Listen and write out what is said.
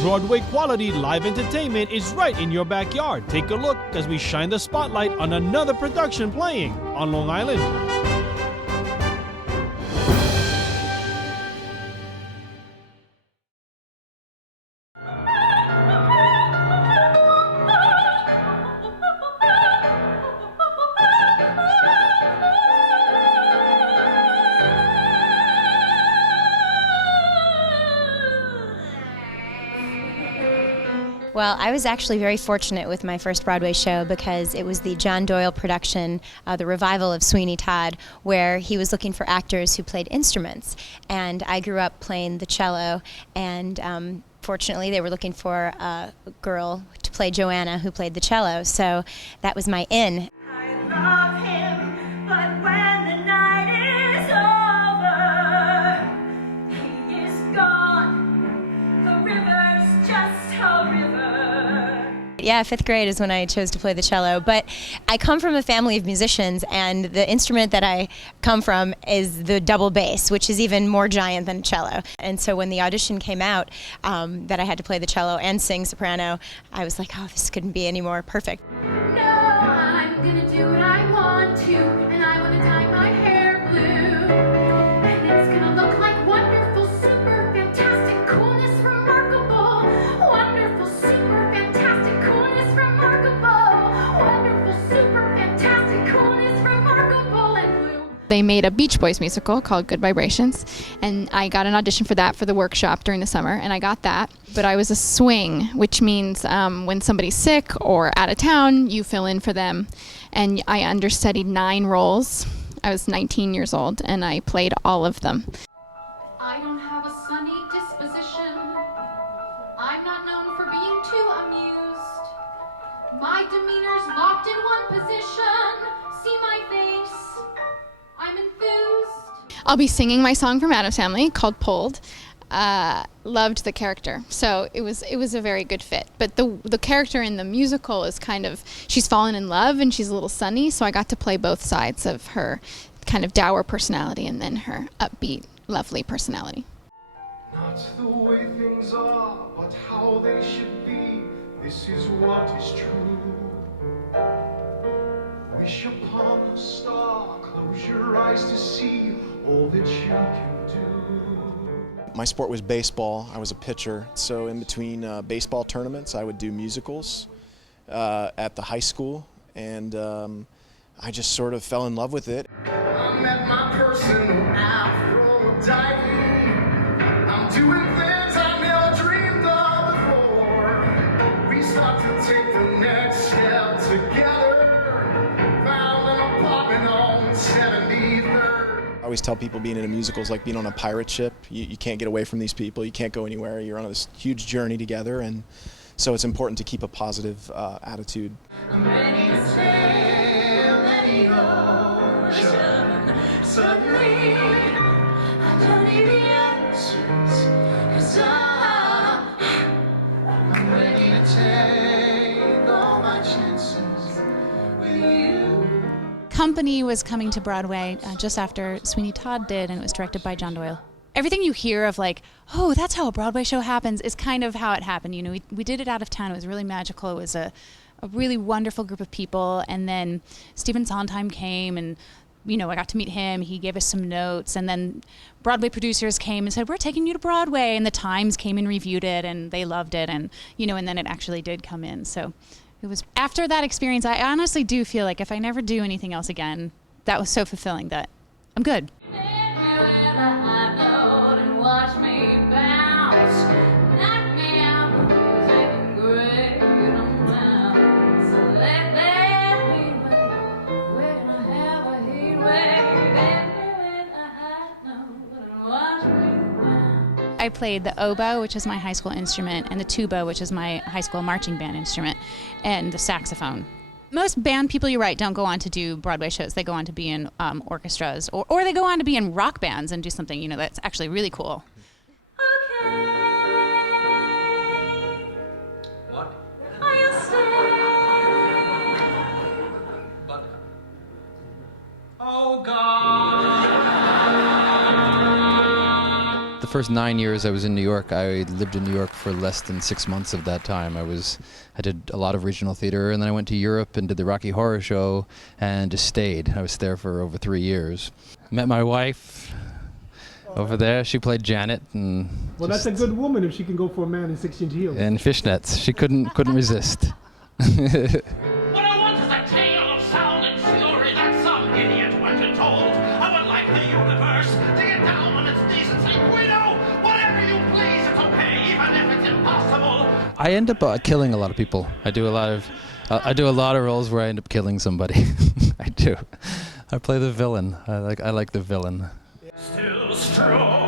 Broadway quality live entertainment is right in your backyard. Take a look as we shine the spotlight on another production playing on Long Island. Well, I was actually very fortunate with my first Broadway show because it was the John Doyle production, the revival of Sweeney Todd, where he was looking for actors who played instruments. And I grew up playing the cello, and fortunately they were looking for a girl to play Joanna who played the cello, so that was my in. I love him, but when the night is over, he is gone. The river's just a river. Yeah, 5th grade is when I chose to play the cello, but I come from a family of musicians, and the instrument that I come from is the double bass, which is even more giant than cello. And so when the audition came out that I had to play the cello and sing soprano, I was like, oh, this couldn't be any more perfect. No, I'm gonna do what I want to, and I wanna dye my hair blue, and it's gonna look like wonderful, super, fantastic coolness, remarkable, wonderful, super, fantastic coolness, remarkable, wonderful, super, fantastic coolness, remarkable, and blue. They made a Beach Boys musical called Good Vibrations, and I got an audition for that for the workshop during the summer, and I got that. But I was a swing, which means when somebody's sick or out of town, you fill in for them. And I understudied 9 roles. I was 19 years old, and I played all of them. I don't have a sunny disposition. I'm not known for being too amused. My demeanor's locked in one position. See my face? I'm enthused. I'll be singing my song from Addams Family called Pulled. Loved the character, so it was a very good fit. But the character in the musical is kind of, she's fallen in love and she's a little sunny, so I got to play both sides of her kind of dour personality and then her upbeat, lovely personality. Not the way things are, but how they should be. This is what is true. Wish upon a star, close your eyes to see all that you can do. My sport was baseball. I was a pitcher, so in between baseball tournaments I would do musicals at the high school, and I just sort of fell in love with it. I met my person Aphrodite. I'm doing things I never dreamed of before. We start to take the next step together. Found an apartment on 73rd. I always tell people being in a musical is like being on a pirate ship. You can't get away from these people. You can't go anywhere. You're on this huge journey together, and so it's important to keep a positive attitude. I'm ready to sail any ocean. Suddenly, I don't need the answers, 'cause I'm ready to take all my chances with you. Company was coming to Broadway just after Sweeney Todd did, and it was directed by John Doyle. Everything you hear of like, oh, that's how a Broadway show happens, is kind of how it happened. You know, we did it out of town. It was really magical. It was a really wonderful group of people. And then Stephen Sondheim came, and you know, I got to meet him. He gave us some notes, and then Broadway producers came and said, we're taking you to Broadway. And the Times came and reviewed it, and they loved it. And you know, and then it actually did come in. So it was after that experience, I honestly do feel like if I never do anything else again, that was so fulfilling that I'm good. Watch me bounce, knock me out, music and great amounts. So let that be when I have a heat wave, and I know, watch me bounce. I played the oboe, which is my high school instrument, and the tuba, which is my high school marching band instrument, and the saxophone. Most band people you write don't go on to do Broadway shows. They go on to be in orchestras, or they go on to be in rock bands and do something, you know, that's actually really cool. Okay. What? I'll stay. first 9 years I was in New York, I lived in New York for less than 6 months of that time. I did a lot of regional theater, and then I went to Europe and did the Rocky Horror Show and just stayed. I was there for over 3 years. Met my wife over there. She played Janet. And well, that's a good woman if she can go for a man in 6-inch heels. And fishnets. She couldn't resist. What I want is a tale of sound and fury that some idiot went and told. I would like the universe to get down on its knees and say, Guido, whatever you please, it's okay, even if it's impossible. I end up killing a lot of people. I do a lot of roles where I end up killing somebody. I do. I play the villain. I like the villain. Still strong.